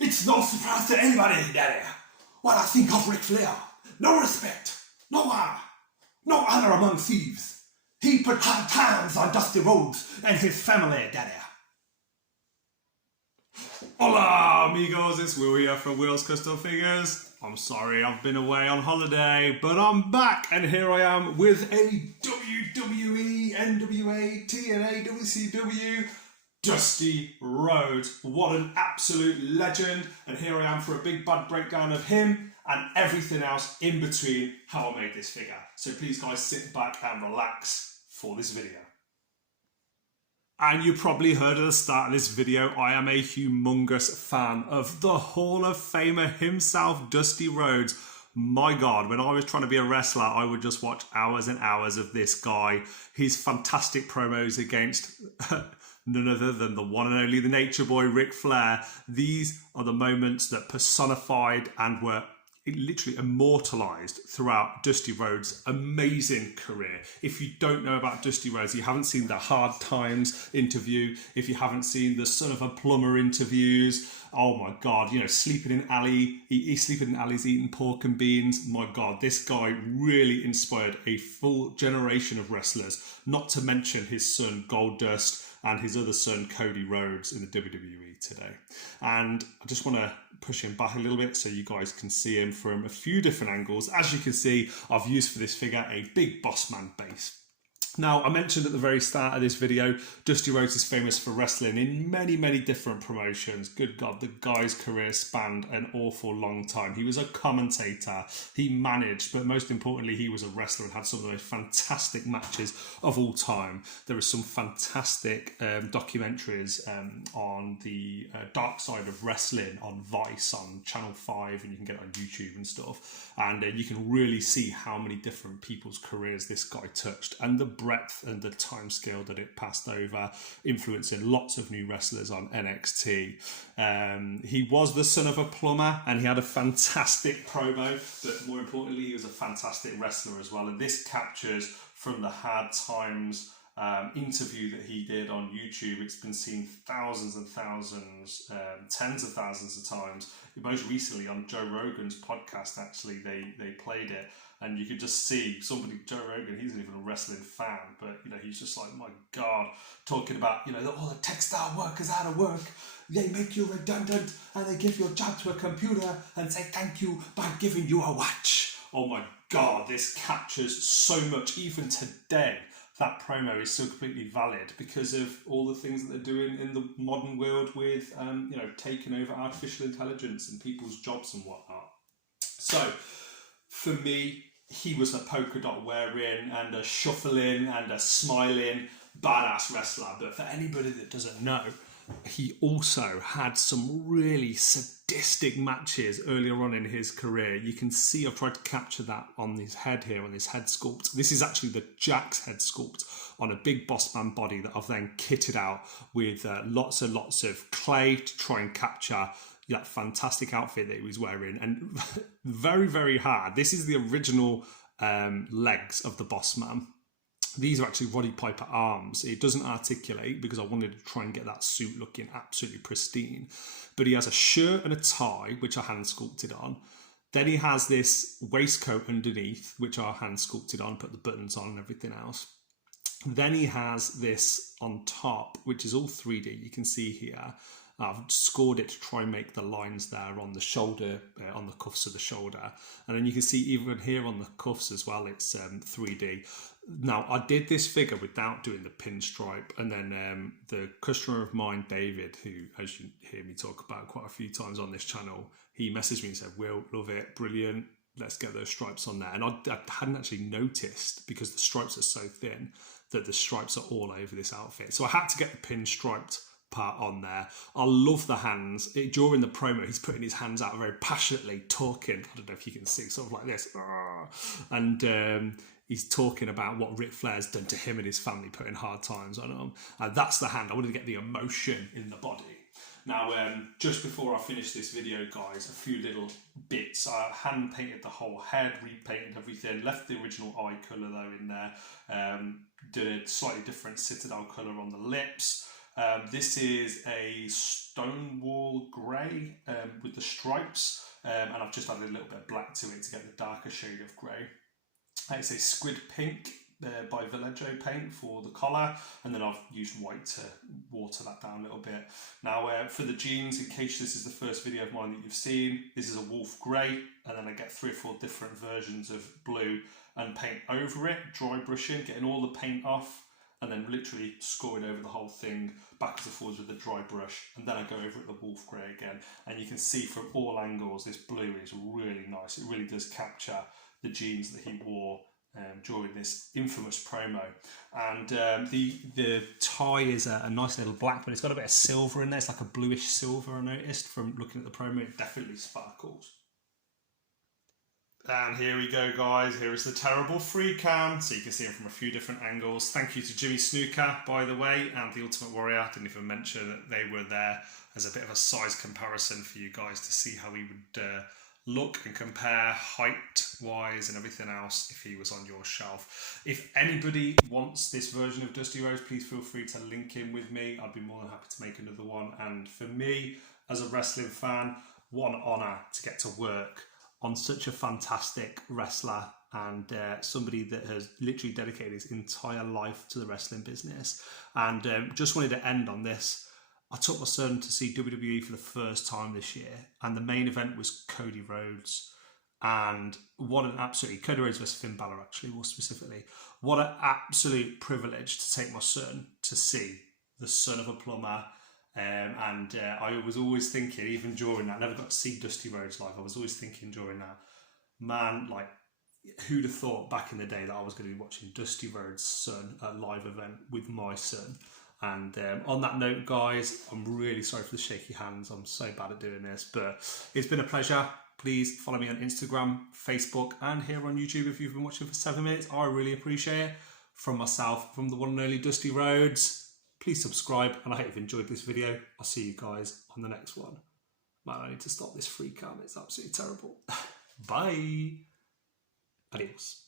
It's no surprise to anybody, Daddy. When I think of Ric Flair, no respect, no honor, no honor among thieves. He put hard times on Dusty Rhodes and his family, Daddy. Hola amigos, it's Will here from Will's Custom Figures. I'm sorry I've been away on holiday, but I'm back and here I am with a WWE, NWA, TNA, WCW, Dusty Rhodes. What an absolute legend, and here I am for a big bad breakdown of him and everything else in between how I made this figure. So please guys sit back and relax for this video. And you probably heard at the start of this video, I am a humongous fan of the Hall of Famer himself, Dusty Rhodes. My God, when I was trying to be a wrestler, I would just watch hours and hours of this guy. His fantastic promos against none other than the one and only the Nature Boy, Ric Flair. These are the moments that personified and were literally immortalized throughout Dusty Rhodes' amazing career. If you don't know about Dusty Rhodes, you haven't seen the Hard Times interview, if you haven't seen the Son of a Plumber interviews, oh my God, you know, sleeping in he's sleeping in alleys eating pork and beans. My God, this guy really inspired a full generation of wrestlers, not to mention his son Goldust and his other son Cody Rhodes in the WWE today. And I just want to push him back a little bit so you guys can see him from a few different angles. As you can see, I've used for this figure a big Bossman base. Now, I mentioned at the very start of this video, Dusty Rhodes is famous for wrestling in many, many different promotions. Good God, the guy's career spanned an awful long time. He was a commentator, he managed, but most importantly, he was a wrestler and had some of the most fantastic matches of all time. There are some fantastic documentaries on the dark side of wrestling on Vice, on Channel 5, and you can get it on YouTube and stuff. And you can really see how many different people's careers this guy touched, and the breadth and the time scale that it passed over, influencing lots of new wrestlers on NXT. He was the son of a plumber and he had a fantastic promo, but more importantly, he was a fantastic wrestler as well. And this captures from the Hard Times interview that he did on YouTube. It's been seen thousands and thousands, tens of thousands of times. Most recently on Joe Rogan's podcast, actually, they played it, and you could just see somebody, Joe Rogan, he's not even a wrestling fan, but you know, he's just like, my God, talking about, you know, all the textile workers out of work, they make you redundant and they give your job to a computer and say thank you by giving you a watch. Oh my God, this captures so much. Even today, that promo is so completely valid because of all the things that they're doing in the modern world with, you know, taking over artificial intelligence and people's jobs and whatnot. So, for me, he was a polka dot wearing and a shuffling and a smiling badass wrestler. But for anybody that doesn't know, he also had some really sadistic matches earlier on in his career. You can see I've tried to capture that on his head here, on his head sculpt. This is actually the Jack's head sculpt on a big Bossman body that I've then kitted out with lots and lots of clay to try and capture that fantastic outfit that he was wearing. And very, very hard. This is the original legs of the Bossman. These are actually Roddy Piper arms. It doesn't articulate because I wanted to try and get that suit looking absolutely pristine. But he has a shirt and a tie, which I hand sculpted on. Then he has this waistcoat underneath, which I hand sculpted on, put the buttons on and everything else. Then he has this on top, which is all 3D. You can see here. I've scored it to try and make the lines there on the shoulder, on the cuffs of the shoulder. And then you can see even here on the cuffs as well, it's 3D. Now, I did this figure without doing the pinstripe. And then the customer of mine, David, who, as you hear me talk about quite a few times on this channel, he messaged me and said, Will, love it, brilliant, let's get those stripes on there. And I hadn't actually noticed, because the stripes are so thin, that the stripes are all over this outfit. So I had to get the pinstriped part on there. I love the hands. During the promo, he's putting his hands out very passionately, talking. I don't know if you can see, sort of like this. And he's talking about what Ric Flair's done to him and his family, putting hard times on him. And that's the hand. I wanted to get the emotion in the body. Now, just before I finish this video, guys, a few little bits. I hand painted the whole head, repainted everything, left the original eye colour though in there, did a slightly different citadel colour on the lips, This is a Stonewall grey with the stripes, and I've just added a little bit of black to it to get the darker shade of grey. It's a Squid Pink by Vallejo paint for the collar, and then I've used white to water that down a little bit. Now for the jeans, in case this is the first video of mine that you've seen, this is a wolf grey, and then I get 3 or 4 different versions of blue and paint over it, dry brushing, getting all the paint off, and then literally scoring over the whole thing backwards and forwards with a dry brush, and then I go over it the wolf grey again, and you can see from all angles this blue is really nice. It really does capture the jeans that he wore during this infamous promo. And the tie is a nice little black, but it's got a bit of silver in there. It's like a bluish silver, I noticed from looking at the promo. It definitely sparkles. And here we go, guys. Here is the terrible free cam, so you can see him from a few different angles. Thank you to Jimmy Snuka, by the way, and the Ultimate Warrior. I didn't even mention that they were there as a bit of a size comparison for you guys to see how he would look and compare height-wise and everything else if he was on your shelf. If anybody wants this version of Dusty Rhodes, please feel free to link in with me. I'd be more than happy to make another one. And for me, as a wrestling fan, what an honour to get to work on such a fantastic wrestler and somebody that has literally dedicated his entire life to the wrestling business. And just wanted to end on this. I took my son to see WWE for the first time this year, and the main event was Cody Rhodes. And what an absolute, Cody Rhodes versus Finn Balor actually, more specifically. What an absolute privilege to take my son to see the son of a plumber. I was always thinking, even during that, I never got to see Dusty Rhodes live. I was always thinking during that, man, like, who'd have thought back in the day that I was going to be watching Dusty Rhodes' son at a live event with my son? And on that note, guys, I'm really sorry for the shaky hands. I'm so bad at doing this, but it's been a pleasure. Please follow me on Instagram, Facebook, and here on YouTube if you've been watching for 7 minutes. I really appreciate it. From myself, from the one and only Dusty Rhodes, please subscribe, and I hope you've enjoyed this video. I'll see you guys on the next one. Man, I need to stop this free cam. It's absolutely terrible. Bye. Adios.